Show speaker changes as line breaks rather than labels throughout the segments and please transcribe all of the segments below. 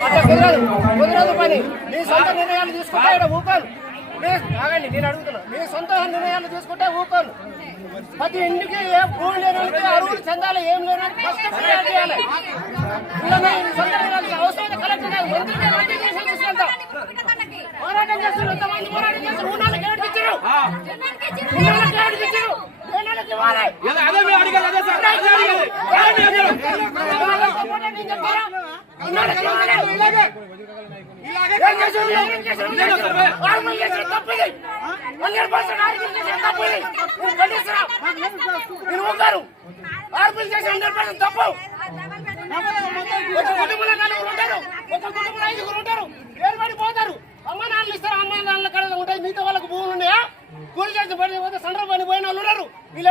అట్లా కుదరదు. కుదరదు పని. మీ సొంత నిర్ణయాలు తీసుకుంటే ఇక్కడ ఊకోను మీ ఆగండి నేను అడుగుతున్నా. మీ సొంత నిర్ణయాలు తీసుకుంటే ఊకోను ప్రతి ఇంటికి ఏ భూమి లేని అరువులు చెందాలి ఏం లేని ఫస్ట్ ఫిర్యాదు చేయాలి. ఇలా మీ సొంత నిర్ణయాలు అవసరమైతే కలెక్టర్ గారు పోరాటం ఎంతమంది? చేస్తారు
అదే మేము అడిగాలి అదే సార్ అదే అడిగాలి
తప్పు ఒక కుటుంబంలో నలుగురు ఉంటారు ఒక కుటుంబంలో ఐదుగురు ఉంటారు వేరుపడి పోతారు అమ్మ నాన్నలు ఇస్తారు అమ్మ నాన్నల కడ ఉంటాయి మిగతా వాళ్ళకు భూములు ఉన్నాయా కూలి చేసి పడిపోతే పోతే పోయిన వాళ్ళు ఉన్నారు వీళ్ళు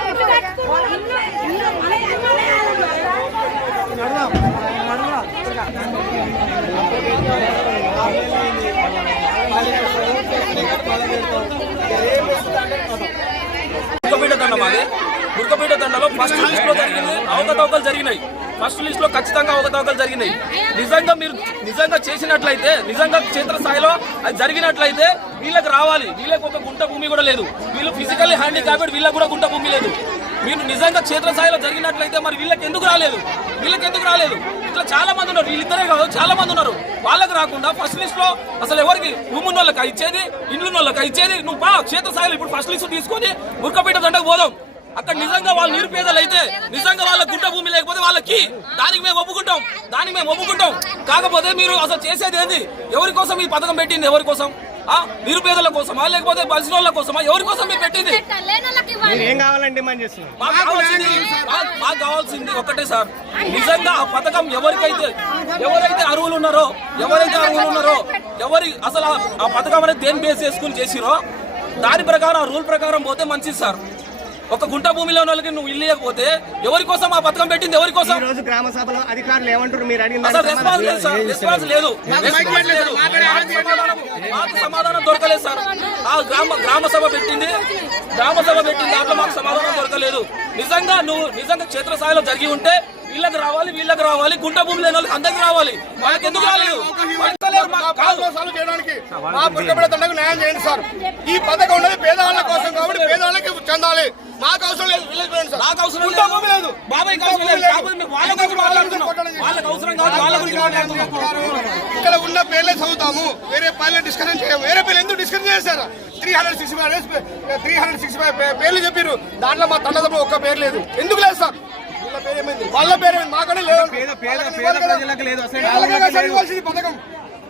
వాళ్ళ
దండం దండ మాది దండలో ఫస్ట్ లిస్ట్లో జరిగింది. అవకతవకలు జరిగినాయి. ఫస్ట్ లిస్ట్లో ఖచ్చితంగా అవకతవకలు జరిగినాయి. నిజంగా మీరు నిజంగా చేసినట్లయితే నిజంగా క్షేత్ర స్థాయిలో అది జరిగినట్లయితే వీళ్ళకి రావాలి. వీళ్ళకి ఒక గుంట భూమి కూడా లేదు. వీళ్ళు ఫిజికల్లీ హ్యాండిక్యాప్డ్ వీళ్ళకి కూడా గుంట భూమి లేదు. మీరు నిజంగా క్షేత్రస్థాయిలో జరిగినట్లయితే మరి వీళ్ళకి ఎందుకు రాలేదు? వీళ్ళకి ఎందుకు రాలేదు? ఇట్లా చాలా మంది ఉన్నారు. వీళ్ళిద్దరే కాదు చాలా మంది ఉన్నారు. వాళ్ళకి రాకుండా ఫస్ట్ లిస్ట్లో అసలు ఎవరికి? భూమి వాళ్ళకి ఇచ్చేది? ఇండ్లున్న వాళ్ళకి ఇచ్చేది? నువ్వు బా క్షేత్రస్థాయిలో ఇప్పుడు ఫస్ట్ లిస్ట్ తీసుకొని బుర్కపీట దండకు పోదాం. అక్కడ నిజంగా వాళ్ళు నిరుపేదలు అయితే నిజంగా వాళ్ళ గుంట భూమి లేకపోతే వాళ్ళకి దానికి మేము ఒప్పుకుంటాం. దానికి మేము ఒప్పుకుంటాం. కాకపోతే మీరు అసలు చేసేది ఏంది? ఎవరి కోసం ఈ పథకం పెట్టింది? ఎవరి కోసం? నిరుపేదల కోసమా లేకపోతే బలిసిన కోసమా? ఎవరి కోసం మీరు పెట్టింది?
ఏం చేస్తున్నారు
మాకు కావాల్సింది మాకు- మాకు కావాల్సింది ఒకటే సార్. నిజంగా ఆ పథకం ఎవరికైతే ఎవరైతే అర్హులు ఉన్నారో ఎవరైతే అర్హులు ఉన్నారో ఎవరి అసలు ఆ- పథకం అనేది దేని బేస్ చేసుకుని చేసిరో దాని ప్రకారం ఆ రూల్ ప్రకారం పోతే మంచిది సార్. ఒక గుంట భూమిలో ఉన్న వాళ్ళకి నువ్వు ఇల్లు ఇవ్వకపోతే ఎవరి కోసం ఆ పథకం పెట్టింది? ఎవరి కోసం?
ఈ రోజు గ్రామ సభలో అధికారులు ఏమంటారు మీరు అడిగిన
రెస్పాన్స్ లేదు సార్. రెస్పాన్స్ లేదు. సమాధానం- దొరకలేదు సార్. ఆ గ్రామ గ్రామ సభ పెట్టింది. గ్రామ సభ పెట్టింది దాంట్లో మాకు సమాధానం దొరకలేదు. నిజంగా నువ్వు నిజంగా క్షేత్రస్థాయిలో జరిగి ఉంటే వీళ్ళకి రావాలి వీళ్ళకి రావాలి గుంట భూమి లేని వాళ్ళకి అందరికి రావాలి. వాళ్ళకి ఎందుకు రాలేదు?
న్యాయం చేయండి సార్. ఈ పథకం ఉన్నది పేదవాళ్ళ కోసం కాబట్టి పేదవాళ్ళకి చెందాలి. మాకు అవసరం లేదు.
నాకు అవసరం
గుంట భూమి లేదు.
బాబాయ్ అవసరం లేదు. వాళ్ళ మాట్లాడుతున్నాం. వాళ్ళకి అవసరం కాదు వాళ్ళ గురించి మాట్లాడుతున్నాం.
ఇక్కడ ఉన్న పేర్లే చదువుతాము. వేరే పేర్లే డిస్కషన్ చేయము వేరే పేర్లు ఎందుకు డిస్కషన్ చేశారు? Three hundred sixty five three hundred sixty five పేర్లు చెప్పారు దాంట్లో మా తండ్రి ఒక్క పేరు లేదు. ఎందుకు లేదు సార్? వీళ్ళ పేరు ఏమైంది వాళ్ళ పేరు ఏమైంది మాకనే లేదు.
పేద పేద
వాళ్ళకి
పేద
ఇవ్వాలి కదా.
ప్రజలకు లేదు. అసలు
వాళ్ళకే కదా సార్ ఇవ్వాల్సింది పథకం.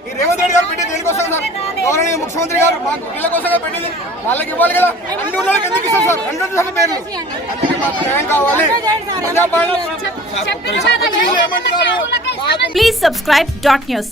ఈ రేవంత్ రెడ్డి గారు పెట్టింది దేనికోసం సార్? గౌరవనీయ ముఖ్యమంత్రి గారు మాకు వీళ్ళ కోసంగా పెట్టింది. వాళ్ళకి ఇవ్వాలి కదా. అన్ని ఉన్న వాళ్ళకి ఎందుకు ఇస్తారు సార్? రెండు సార్లు పేర్లు. అందుకే మాకు న్యాయం కావాలి. ప్రజాపాలన ఏమంటున్నారు?
Please subscribe dot news.